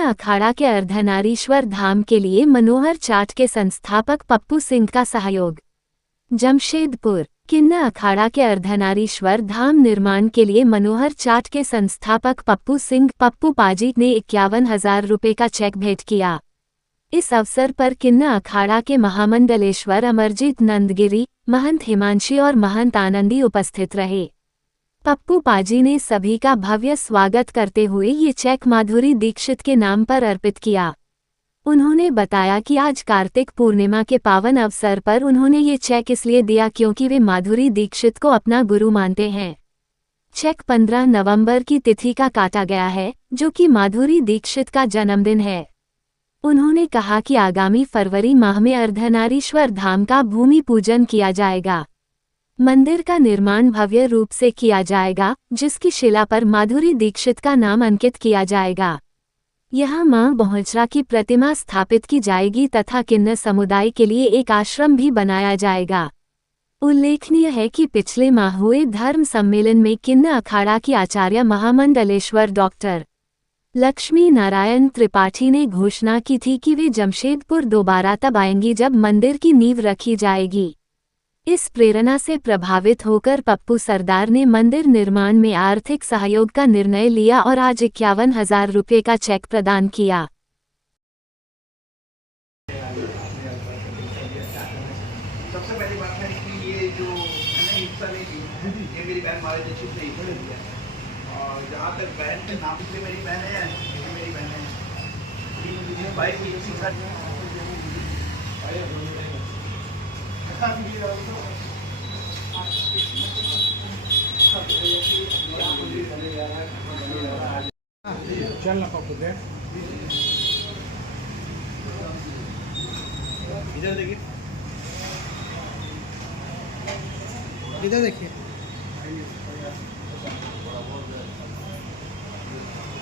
किन्ना अखाड़ा के अर्धनारीश्वर धाम के लिए मनोहर चाट के संस्थापक पप्पू सिंह का सहयोग। जमशेदपुर किन्ना अखाड़ा के अर्धनारीश्वर धाम निर्माण के लिए मनोहर चाट के संस्थापक पप्पू सिंह पप्पू पाजी ने 51,000 रुपये का चेक भेंट किया। इस अवसर पर किन्ना अखाड़ा के महामंडलेश्वर अमरजीत नंदगिरी, महंत हिमांशी और महंत आनंदी उपस्थित रहे। पप्पू पाजी ने सभी का भव्य स्वागत करते हुए ये चेक माधुरी दीक्षित के नाम पर अर्पित किया। उन्होंने बताया कि आज कार्तिक पूर्णिमा के पावन अवसर पर उन्होंने ये चेक इसलिए दिया क्योंकि वे माधुरी दीक्षित को अपना गुरु मानते हैं। चेक 15 नवंबर की तिथि का काटा गया है, जो कि माधुरी दीक्षित का जन्मदिन है। उन्होंने कहा कि आगामी फरवरी माह में अर्धनारीश्वर धाम का भूमि पूजन किया जाएगा। मंदिर का निर्माण भव्य रूप से किया जाएगा, जिसकी शिला पर माधुरी दीक्षित का नाम अंकित किया जाएगा। यहाँ मां बहुचरा की प्रतिमा स्थापित की जाएगी तथा किन्नर समुदाय के लिए एक आश्रम भी बनाया जाएगा। उल्लेखनीय है कि पिछले माह हुए धर्म सम्मेलन में किन्नर अखाड़ा की आचार्य महामंडलेश्वर डॉक्टर लक्ष्मी नारायण त्रिपाठी ने घोषणा की थी कि वे जमशेदपुर दोबारा तब आएंगी जब मंदिर की नींव रखी जाएगी। इस प्रेरणा से प्रभावित होकर पप्पू सरदार ने मंदिर निर्माण में आर्थिक सहयोग का निर्णय लिया और आज 51,000 रुपये का चेक प्रदान किया। सबसे पहली बात है कि ये जो मैंने हिस्सा नहीं ली, ये मेरी बहन मारे दीक्षित से ही लिया। और जहाँ तक बहन के नाम से मेरी बहन है, ये मेरी बहन है। भाई को ये सीखा चलना पप्पू दे इधर देखिए, इधर देखिए।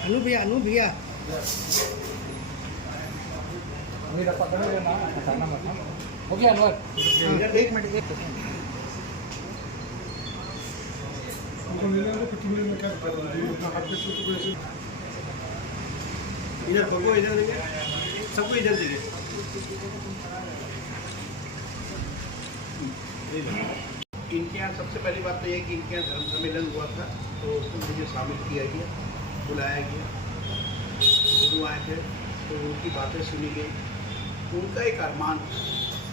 अनु भैया मेरा पकड़ लेना, हटाना मत। हो गया अनवर, एक मिनट इधर पको, इधर देखिए, सबको इधर देखिए। इनके यहाँ सबसे पहली बात तो ये कि इनके यहाँ धर्म सम्मेलन हुआ था, तो उसमें मुझे शामिल किया गया, बुलाया गया, गुरु आए थे, तो उनकी बातें सुनी गई। उनका एक अरमान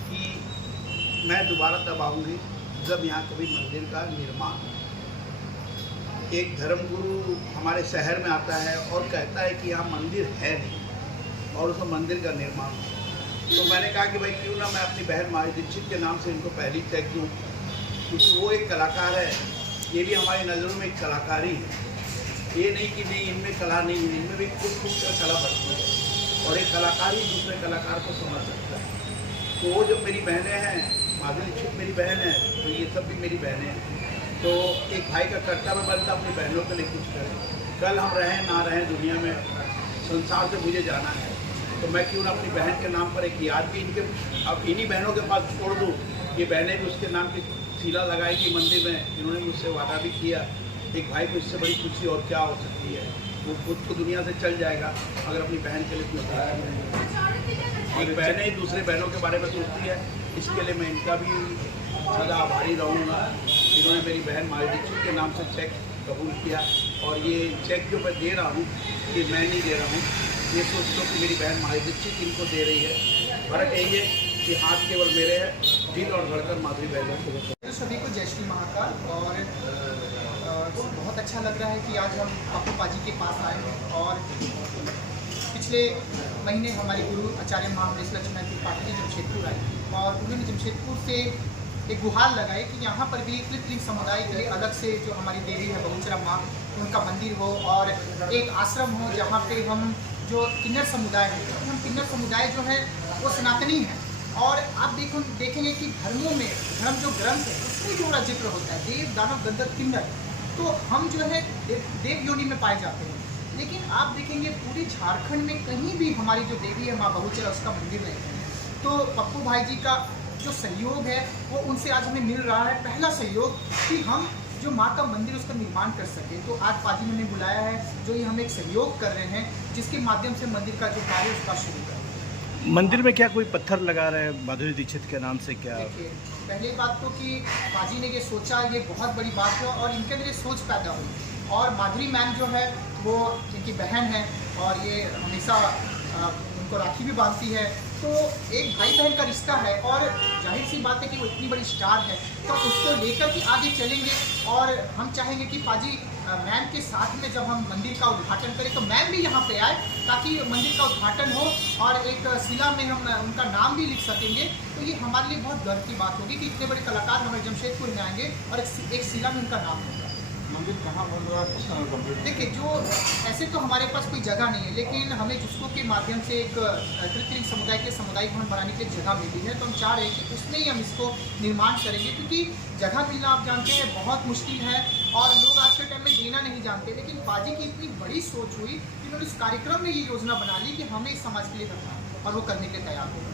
कि मैं दोबारा तब आऊँगी जब यहाँ कभी मंदिर का निर्माण हो। एक धर्मगुरु हमारे शहर में आता है और कहता है कि यहाँ मंदिर है नहीं और उसमें मंदिर का निर्माण हो। तो मैंने कहा कि भाई क्यों ना मैं अपनी बहन माधुरी दीक्षित के नाम से इनको पहली चेक दूँ, क्योंकि वो एक कलाकार है, ये भी हमारी नज़रों में एक कलाकारी है। ये नहीं कि नहीं इनमें कला नहीं है, इनमें भी खुद कर कला बनती है और एक कलाकार ही दूसरे कलाकार को समझ सकता है। तो वो जो मेरी बहनें हैं, माधुरी दीक्षित मेरी बहन है, तो ये सब भी मेरी बहनें हैं। तो एक भाई का कर्तव्य बनता अपनी बहनों के लिए कुछ करें। कल हम रहें ना रहें दुनिया में, संसार से मुझे जाना है, तो मैं क्यों ना अपनी बहन के नाम पर एक याद भी इनके अब इन्हीं बहनों के पास छोड़ दूँ। ये बहनें भी उसके नाम की शिला लगाएगी मंदिर में, इन्होंने मुझसे वादा भी किया। एक भाई को इससे बड़ी खुशी और क्या हो सकती है। वो खुद तो दुनिया से चल जाएगा अगर अपनी बहन के लिए कुछ करेगा। एक बहनें ही दूसरे बहनों के बारे में सोचती है, इसके लिए मैं इनका भी सदा आभारी रहूँगा। इन्होंने मेरी बहन माधुरी दीक्षित के नाम से चेक कबूल किया और ये चेक जो मैं दे रहा हूँ ये मैं नहीं दे रहा हूँ, ये सोच लो कि मेरी बहन माधुरी दीक्षित इनको दे रही है। फर्क यही है कि हाथ केवल मेरे है, दिल और धड़कन माधुरी बहनों को। सभी को जय श्री महाकाल। और बहुत अच्छा लग रहा है कि आज हम पप्पू पाजी के पास आए हैं और पिछले महीने हमारे गुरु आचार्य महामंडलेश्वर त्रिपाठी जी जमशेदपुर आए और उन्होंने जमशेदपुर से एक गुहार लगाई कि यहाँ पर भी कृत्रिम समुदाय के लिए अलग से जो हमारी देवी है बहुचरा माँ, उनका मंदिर हो और एक आश्रम हो जहाँ पे हम जो किन्नर समुदाय है, हम किन्नर समुदाय जो है वो सनातनी है। और आप देखेंगे कि धर्मों में धर्म जो ग्रंथ है उसमें जो जिक्र होता है देव दानव गंधर्व किन्नर, तो हम जो है देव योनि में पाए जाते हैं। लेकिन आप देखेंगे पूरे झारखंड में कहीं भी हमारी जो देवी है माँ बहुचरा उसका मंदिर नहीं है। तो पप्पू भाई जी का जो सहयोग है वो उनसे आज हमें मिल रहा है। पहला सहयोग कि हम जो माँ का मंदिर उसका निर्माण कर सके। तो आज पाजी ने हमें बुलाया है, जो ये हमें एक सहयोग कर रहे हैं, जिसके माध्यम से मंदिर का जो कार्य है उसका शुरू कर रहे हैं। मंदिर में क्या कोई पत्थर लगा रहे हैं माधुरी दीक्षित के नाम से क्या? देखिए, पहली बात तो कि पाजी ने ये सोचा, ये बहुत बड़ी बात है और इनके अंदर ये सोच पैदा हुई। और माधुरी मैम जो है वो इनकी बहन है और ये हमेशा उनको राखी भी बांधती है, तो एक भाई बहन का रिश्ता है और जाहिर सी बात है कि वो इतनी बड़ी स्टार है, तो उसको लेकर के आगे चलेंगे। और हम चाहेंगे कि पाजी मैम के साथ में जब हम मंदिर का उद्घाटन करें तो मैम भी यहाँ पे आए, ताकि मंदिर का उद्घाटन हो और एक शिला में हम उनका नाम भी लिख सकेंगे। तो ये हमारे लिए बहुत गर्व की बात होगी कि इतने बड़े कलाकार हमारे जमशेदपुर में आएंगे और एक शिला में उनका नाम होगा। मंदिर कहाँ बन रहा है? देखिए, जो ऐसे तो हमारे पास कोई जगह नहीं है, लेकिन हमें जिसको के माध्यम से एक कृत्रिम समुदाय के सामुदायिक भवन बनाने के लिए जगह मिली है, तो हम चाह रहे हैं कि उसमें ही हम इसको निर्माण करेंगे, क्योंकि जगह मिलना आप जानते हैं बहुत मुश्किल है और लोग आज के टाइम में देना नहीं जानते। लेकिन पाजी की इतनी बड़ी सोच हुई कि उन्होंने इस कार्यक्रम में ये योजना बना ली कि हमें इस समाज के लिए करना है और वो करने के लिए तैयार हो गए।